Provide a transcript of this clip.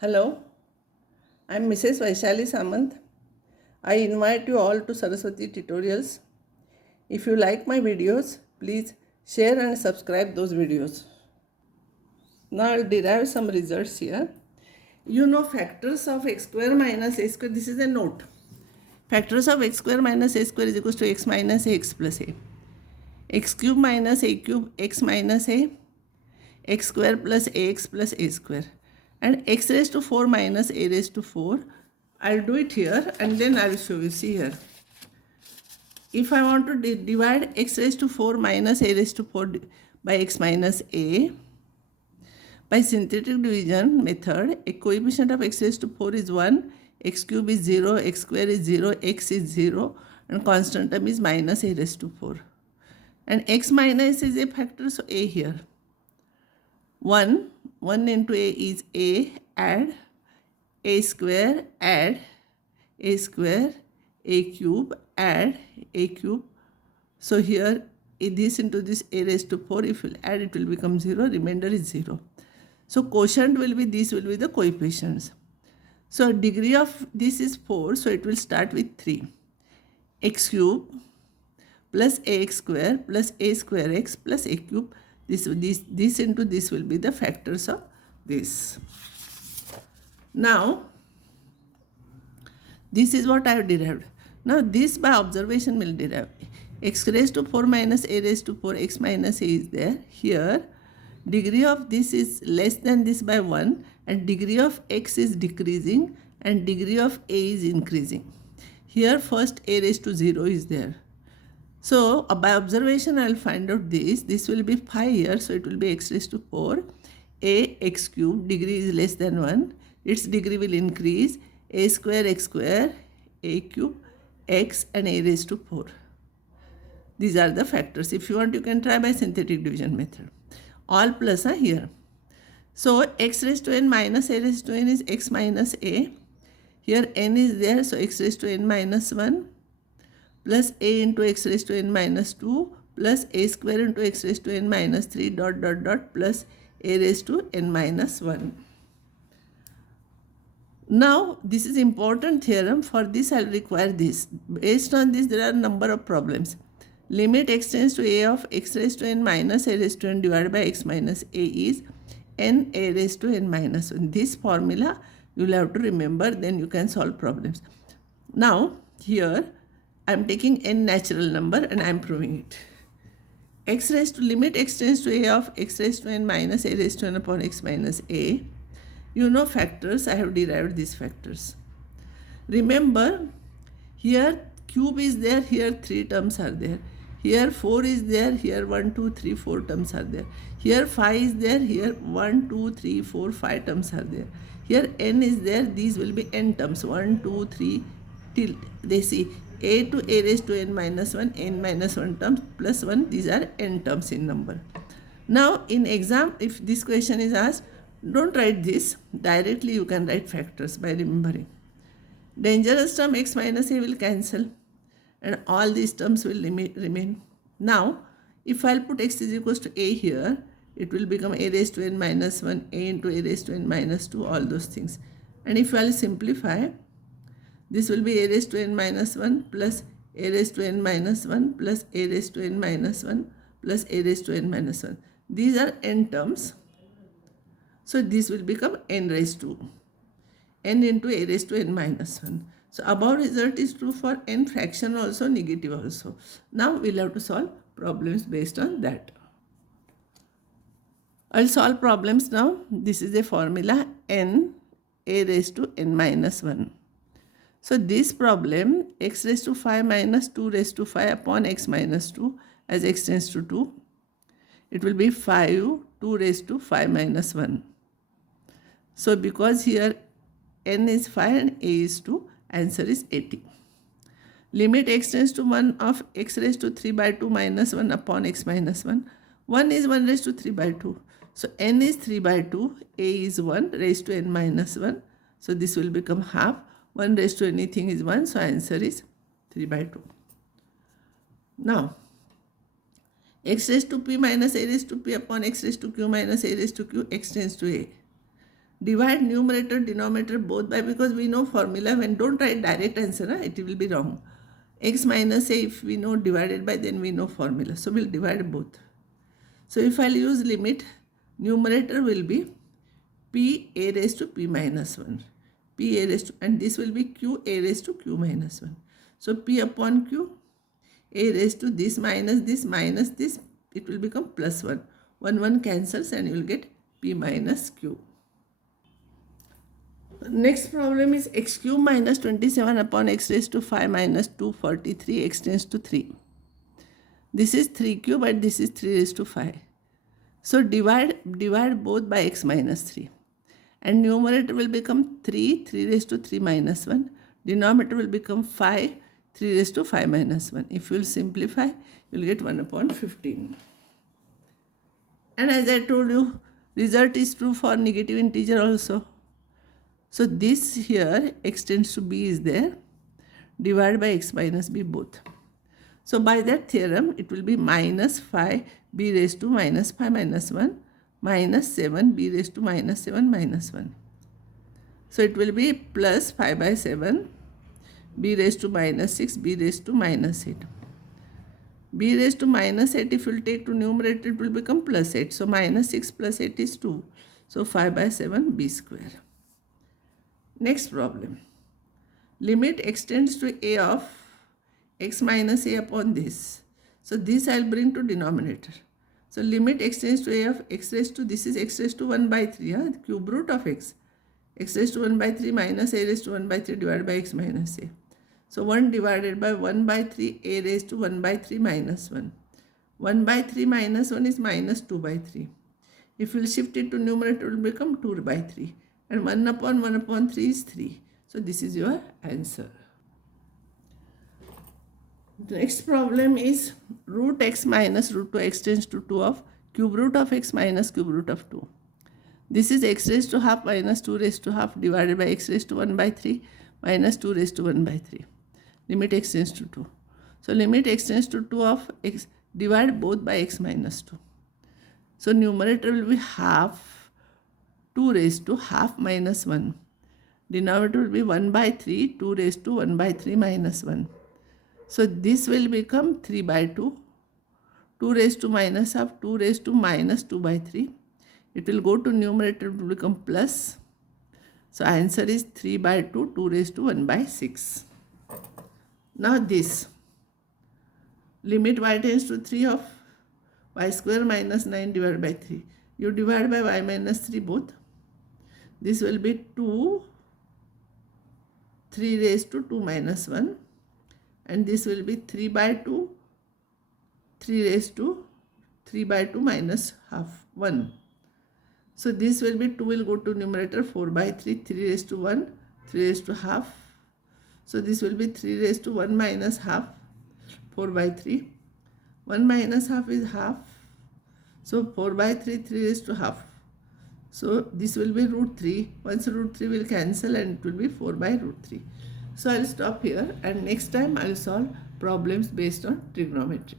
Hello, I am Mrs. Vaishali Samant. I invite you all to Saraswati tutorials. If you like my videos, please share and subscribe those videos. Now I'll derive some results here. You know factors of x square minus a square. This is a note. Factors of x square minus a square is equals to x minus a x plus a. X cube minus a cube x minus a. X square plus ax plus a square. And x raised to 4 minus a raised to 4. I'll do it here and then I will show you. See here. If I want to divide x raised to 4 minus a raised to 4 by x minus a, by synthetic division method, a coefficient of x raised to 4 is 1, x cube is 0, x square is 0, x is 0, and constant term is minus a raised to 4. And x minus is a factor, so a here. 1 into a is a, add a square, add a square, a cube, add a cube. So here this into this a raised to 4, if you add it will become 0, remainder is 0. So quotient will be, these will be the coefficients. So degree of this is 4, so it will start with 3. X cube plus ax square plus a square x plus a cube. This into this will be the factors of this. Now, this is what I have derived. Now, this by observation will derive. X raised to 4 minus a raised to 4, x minus a is there. Here, degree of this is less than this by 1 and degree of x is decreasing and degree of a is increasing. Here, first a raised to 0 is there. So, by observation, I will find out this. This will be 5 here, so it will be x raised to 4. A x cube, degree is less than 1. Its degree will increase. A square, x square, a cube, x and a raised to 4. These are the factors. If you want, you can try by synthetic division method. All plus are here. So, x raised to n minus a raised to n is x minus a. Here n is there, so x raised to n minus 1. Plus a into x raised to n minus 2 plus a square into x raised to n minus 3 plus a raised to n minus 1. Now, this is important theorem. For this, I will require this. Based on this, there are a number of problems. Limit x tends to a of x raised to n minus a raised to n divided by x minus a is n a raised to n minus 1. This formula you will have to remember, then you can solve problems. Now, here, I am taking n natural number and I am proving it. X raised to limit x tends to a of x raised to n minus a raised to n upon x minus a. You know factors, I have derived these factors. Remember, here cube is there, here 3 terms are there. Here 4 is there, here 1, 2, 3, 4 terms are there. Here 5 is there, here 1, 2, 3, 4, 5 terms are there. Here n is there, these will be n terms, 1, 2, 3, till they see a to a raised to n minus 1, n minus 1 terms plus 1, these are n terms in number. Now, in exam, if this question is asked, don't write this. Directly you can write factors by remembering. Dangerous term x minus a will cancel and all these terms will remain. Now, if I'll put x is equals to a here, it will become a raised to n minus 1, a into a raised to n minus 2, all those things. And if I'll simplify, this will be a raised to n minus 1 plus a raised to n minus 1 plus a raised to n minus 1 plus a raised to n minus 1. These are n terms. So this will become n raised to n into a raised to n minus 1. So above result is true for n fraction also, negative also. Now we'll have to solve problems based on that. I'll solve problems now. This is a formula n a raised to n minus 1. So this problem, x raised to 5 minus 2 raised to 5 upon x minus 2, as x tends to 2, it will be 5, 2 raised to 5 minus 1. So because here n is 5 and a is 2, answer is 80. Limit x tends to 1 of x raised to 3 by 2 minus 1 upon x minus 1. 1 is 1 raised to 3 by 2. So n is 3 by 2, a is 1 raised to n minus 1. So this will become half. 1 raised to anything is 1, so answer is 3 by 2. Now, x raised to p minus a raised to p upon x raised to q minus a raised to q, x tends to a. Divide numerator, denominator both by, because we know formula. When don't write direct answer, it will be wrong. X minus a, if we know divided by, then we know formula. So we'll divide both. So if I'll use limit, numerator will be p a raised to p minus 1. P a raised to, and this will be q a raised to q minus 1. So p upon q, a raised to this, it will become plus 1. 1 cancels and you will get p minus q. Next problem is x cube minus 27 upon x raised to 5 minus 243, x tends to 3. This is 3 cube and this is 3 raised to 5. So divide both by x minus 3. And numerator will become 3 raised to 3 minus 1. Denominator will become 5, 3 raised to 5 minus 1. If you will simplify, you will get 1 upon 15. And as I told you, result is true for negative integer also. So this here, x tends to b is there. Divide by x minus b both. So by that theorem, it will be minus 5 b raised to minus 5 minus 1 minus 7 b raised to minus 7 minus 1. So it will be plus 5 by 7 b raised to minus 6 b raised to minus 8. B raised to minus 8, if you will take to numerator, it will become plus 8. So minus 6 plus 8 is 2. So 5 by 7 b square. Next problem. Limit x tends to a of x minus a upon this. So this I will bring to denominator. So limit x tends to a of x raised to, this is x raised to 1 by 3, cube root of x. X raised to 1 by 3 minus a raised to 1 by 3 divided by x minus a. So 1 divided by 1 by 3, a raised to 1 by 3 minus 1. 1 by 3 minus 1 is minus 2 by 3. If you will shift it to numerator, it will become 2 by 3. And 1 upon 3 is 3. So this is your answer. The next problem is root x minus root 2x tends to 2 of cube root of x minus cube root of 2. This is x raised to half minus 2 raised to half divided by x raised to 1 by 3 minus 2 raised to 1 by 3. Limit x tends to 2. So limit x tends to 2 of x, divide both by x minus 2. So numerator will be half 2 raised to half minus 1. Denominator will be 1 by 3, 2 raised to 1 by 3 minus 1. So this will become 3 by 2. 2 raised to minus half, 2 raised to minus 2 by 3. It will go to numerator, it will become plus. So answer is 3 by 2, 2 raised to 1 by 6. Now this. Limit y tends to 3 of y square minus 9 divided by 3. You divide by y minus 3 both. This will be 2, 3 raised to 2 minus 1. And this will be 3 by 2, 3 raised to 3 by 2 minus half 1. So this will be 2 will go to numerator, 4 by 3, 3 raised to 1, 3 raised to half. So this will be 3 raised to 1 minus half, 4 by 3. 1 minus half is half. So 4 by 3, 3 raised to half. So this will be root 3. Once root 3 will cancel and it will be 4 by root 3. So I will stop here and next time I will solve problems based on trigonometry.